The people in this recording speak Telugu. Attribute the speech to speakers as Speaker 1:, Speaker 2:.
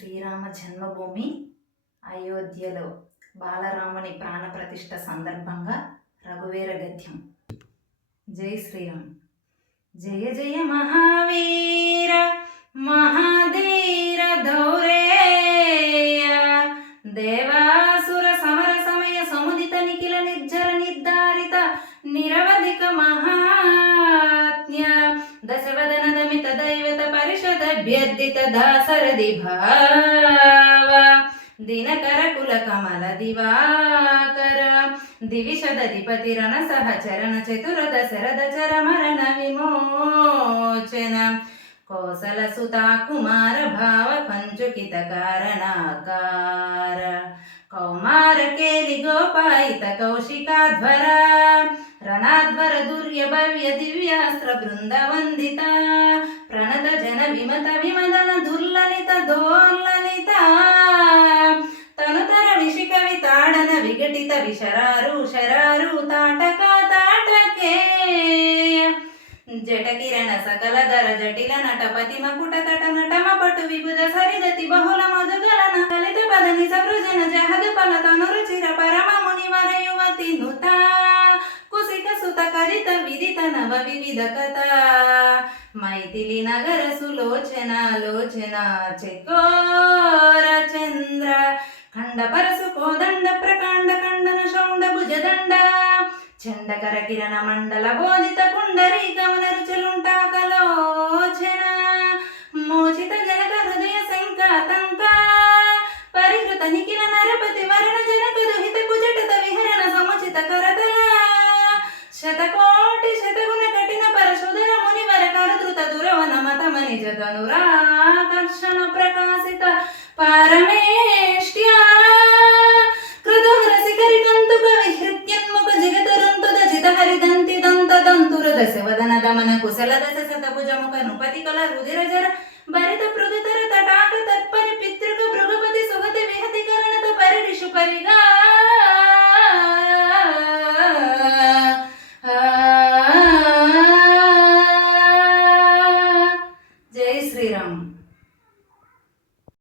Speaker 1: శ్రీరామ జన్మభూమి అయోధ్యలో బాలరాముని ప్రాణప్రతిష్ఠ సందర్భంగా రఘువీర గద్యం. జై శ్రీరామ్. జయ జయ మహావీర పరిషద భ్యర్థిత దాసరథి భావ దినకర కుల కమల దివాకర దివిషదధిపతి రణ సహచరణ చతురద శరద చర మరణ విమోచన కోసల సుతా కుమార భావ కంచుకిత కారణాకార కౌమార కేలి గోపాయిత కౌశికాధ్వర రణాధ్వర దుర్య భవ్య దివ్యాస్త్ర బృంద వందిత ప్రణత జన విమత విమదన దుర్లలిత దోర్లలిత తనుతర విషికవి తాడన విఘటిత విషరారు శరారు తాటక తాటకే జటకిరణ సకల దర జటిల నట పతిమ మకుట తట నటమ పటు విభుద సరిదతి బహుళ మధుగల కలిత పదని సృజన జహద పల తనురు నవ వివిధ కథ. మైథిలి నగర సులోచన లోచన చెకోర చంద్ర. ఖండ పరసు కోదండ ప్రకాండ ఖండన షౌండ భుజదండ. చండకర కిరణ మండల బోధిత పుండరీ निजतनुराकर्षण प्रकाशित परमेष्ट्या कृतहरसिकरिकन्तुक विहृत्यन्मुख जगतरुन्तुद जितहरिदन्ति दन्त दन्तुरदशवदन दमन कुशल दश शतभुजमुख नृपतिकल रुधिरजर भरत पृगतर तटाक तत्परि पितृक भृगपति सुगति विहति करणत परिरिषु परिगा வணக்கம்